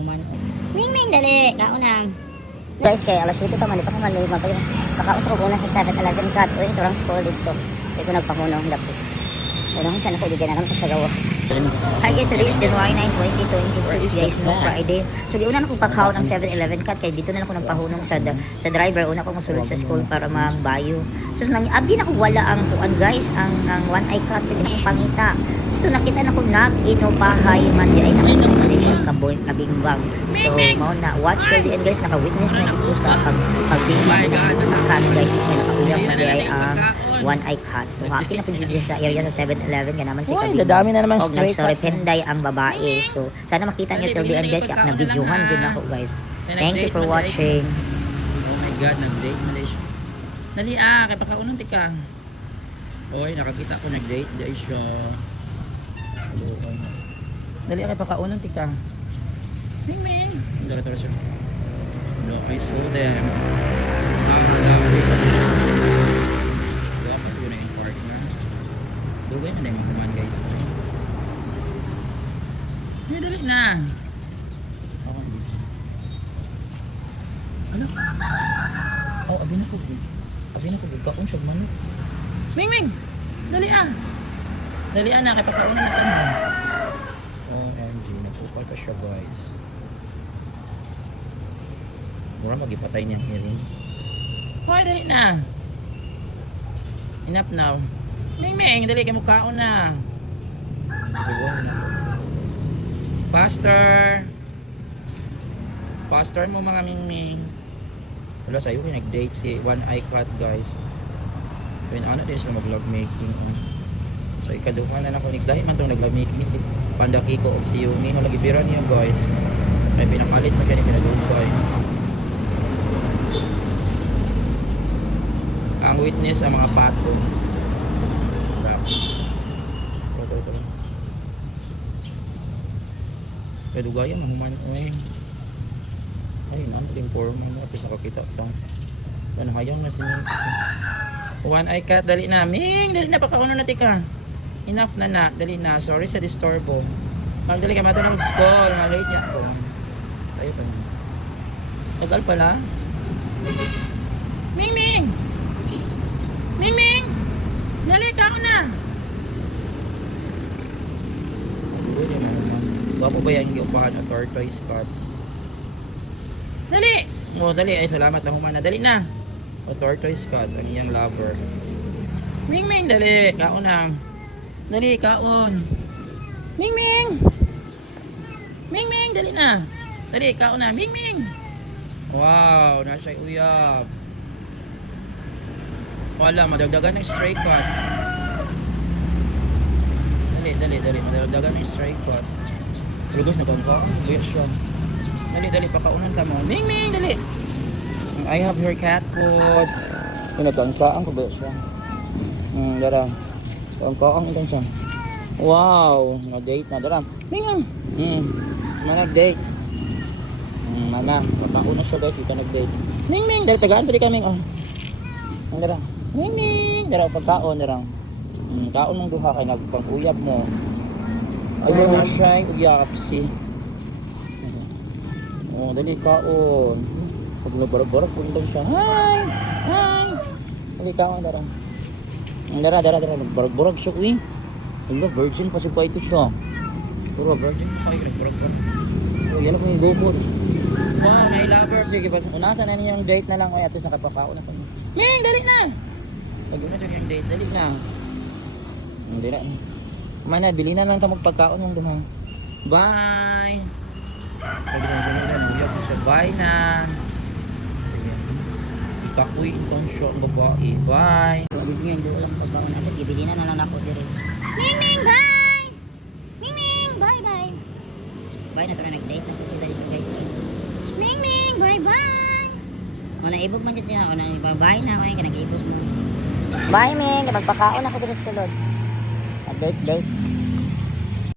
mahuman. Ming, dali. Kaunang. Guys, kay alas 7 pa man. Ito ko man. Pakaon sa kuguna sa 7-Eleven cut. Uy, ito lang school dito. Ito ko nagpamunong dapat. Unang saan ako ibigay na lang sa gawas. Hi guys, today is January 9, 2026 guys, no Friday. So di una na kong paghaw ng 7-Eleven cut kaya dito na ako nagpahunong sa driver. Una ko masulod sa school para magbayo. So nang abi na ko wala ang kuan guys, ang one eye cut pwede na kong pangita. So nakita na ko nag-inopahay man di ay nakita ko siya kaboy kabimbang. So mao na watch till the end guys, naka-witness na dito sa pagbimbang sa cut guys. Nakauyap na di ay ang one eye cut. So happy na po dito sa area sa 7-Eleven nga naman si Uy, dadami na naman og nag-sorry penday ang babae. So sana makita niyo till the end guys, kaya na videohan din ako guys. Thank you for watching. Oh my god, nag-date Malaysia. Dali kay pakaunong tika. Oy, nakakita ko nag-date dai siya. Dali kay pakaunong tika. Ming. Dara siya. No, I saw them. Dugay na yung kuman guys. Dali na. Ano? Oh, abi na ko. Kakon siya man. Ming. Dali na kay pakauna na tanan. OMG, napupal pa siya guys. Mura magipatay niya hearing. Hoy, dali na. Enough now. Ming, dali kay mukhaon na. Faster mo mga Ming. Wala sa'yo kayo nag-date si One Eye Cat guys. When ano din sila mag-love making. So ikaduhan na ako dahil man itong nag-love making si Panda Kiko o si Yumi. Lagi bira niya guys. May pinakalit mo siya ni pinagubay. Ang witness ang mga pato. Kaya dugaya mahuman oy. Ay nan din forma mo at nakakita ta. Dan hayang na sini. One Eye Cat dali na. Ming, dali na pakauna na tika. Enough na. Dali na. Sorry sa disturbo. Magdali ka mata na mag-school. Na late niya ako. Tayo pa. Tagal pala. Ming. Dali ka na. Wapo ba yan yung upahan at tortoise cut? Dali! Dali. Ay, salamat na humana. Dali na. O tortoise cut. Ang iyang lover. Ming, dali. Kaon lang. Dali, kaon. Ming, dali na. Dali, kaon na. Ming. Wow, nasa uyab. Wala, madagdagan ng stray cut. Dali. Madagdagan ng stray cut. Lugos na gangka. Weird siya. Dali. Pakaunan ka mo. Ming, dali. I have her cat food. Pinagangkaan ko ba siya? Dara. Gangkaan ito siya. Wow. Nag-date na. Dara. Ming. Nag-date. Mana. Pakaunan siya guys. Ito nag-date. Ming. Dali. Tagaan. Dali kami. Dara. Ming. Dara. Pagkaon. Dara. Kaon mong duha kay nagpang-uyab mo. Ayaw na siya, uyap si. Dali kaon. Pag nabarag-barag, punta siya. Hi! Dali kaon, dara. Dara. Nagbarag-barag siya, uy. Virgin pa pa ito siya. Puro virgin pa siya, nagbarag-barag. Yan ako yung gopod. Wow, may lover. Sige, unasan na niya yung date na lang. Ay, at least nakapakaon na kami. Ming, dali na! Pag yun na siya yung date, dali na. Hindi na. Mana, bili na lang tayo magpagkaon mong duha. Bye! Bye na! Ikakuy itong siya ang babae. Bye! Sabi niyo hindi lang pagkaon natin, ibili na lang ako dire. Ming, bye! Ming, bye. Bye na to na nag-date na sila dito guys. Ming, bye. Naibog man dyan siya. Bye na, nag-ibog mo. Bye, Ming. Magpakaon ako dire sulod. Date.